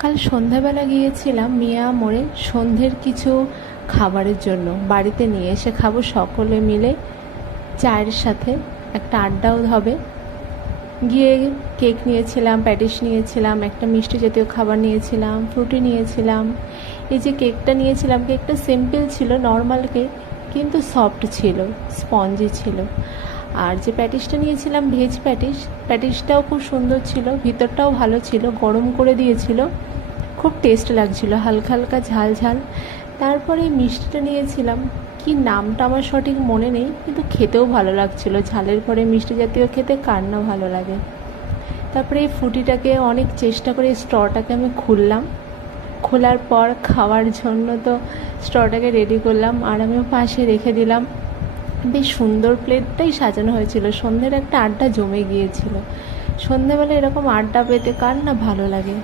কাল সন্ধ্যাবেলা গিয়েছিলাম মিয়া মোড়ে সন্ধ্যের কিছু খাবারের জন্য। বাড়িতে নিয়ে এসে খাবো সকলে মিলে, চায়ের সাথে একটা আড্ডাও হবে। গিয়ে কেক নিয়েছিলাম, প্যাটিস নিয়েছিলাম, একটা মিষ্টি জাতীয় খাবার নিয়েছিলাম, ফ্রুটি নিয়েছিলাম। এই যে কেকটা নিয়েছিলাম, কেকটা সিম্পল ছিল, নর্মাল কেক, কিন্তু সফট ছিল, স্পঞ্জি ছিল। আর যে প্যাটিসটা নিয়েছিলাম ভেজ প্যাটিস, প্যাটিসটাও খুব সুন্দর ছিল, ভিতরটাও ভালো ছিল, গরম করে দিয়েছিল, খুব টেস্ট লাগছিল, হালকা হালকা ঝাল ঝাল। তারপরে এই মিষ্টিটা নিয়েছিলাম, কি নামটা আমার সঠিক মনে নেই, কিন্তু খেতেও ভালো লাগছিল। ঝালের পরে মিষ্টি জাতীয় খেতে কার না ভালো লাগে। তারপরে এই ফ্রুটিটাকে অনেক চেষ্টা করে স্ট্রটাকে আমি খুললাম, খোলার পর খাওয়ার জন্য তো স্ট্রটাকে রেডি করলাম আর আমি পাশে রেখে দিলাম। বেশ সুন্দর প্লেটটাই সাজানো হয়েছিল, সন্ধ্যের একটা আড্ডা জমে গিয়েছিল। সন্ধ্যেবেলা এরকম আড্ডা পেতে কার না ভালো লাগে।